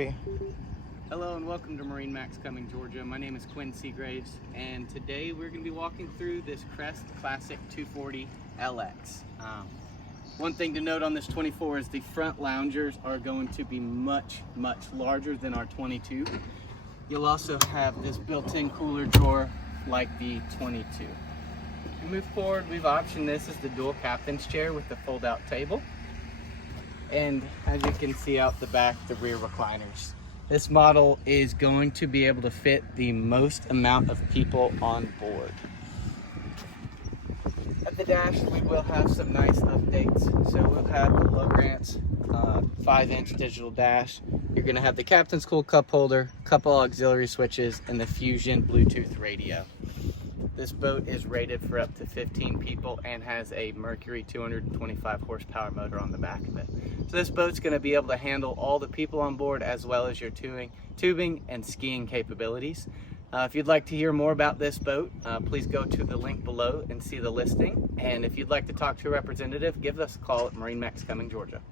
3. Hello and welcome to MarineMax Cumming, Georgia. My name is Quinn Seagraves, and today we're going to be walking through this Crest Classic 240 LX. One thing to note on this 24 is the front loungers are going to be much larger than our 22. You'll also have this built-in cooler drawer like the 22. As we move forward, we've optioned this as the dual captain's chair with the fold-out table. And as you can see out the back, the rear recliners. This model is going to be able to fit the most amount of people on board. At the dash, we will have some nice updates. So we'll have the Lowrance 5-inch digital dash. You're gonna have the captain's cool cup holder, couple auxiliary switches, and the Fusion Bluetooth radio. This boat is rated for up to 15 people and has a Mercury 225 horsepower motor on the back of it. So this boat's going to be able to handle all the people on board as well as your tubing and skiing capabilities. If you'd like to hear more about this boat, please go to the link below and see the listing. And if you'd like to talk to a representative, give us a call at MarineMax Cumming, Georgia.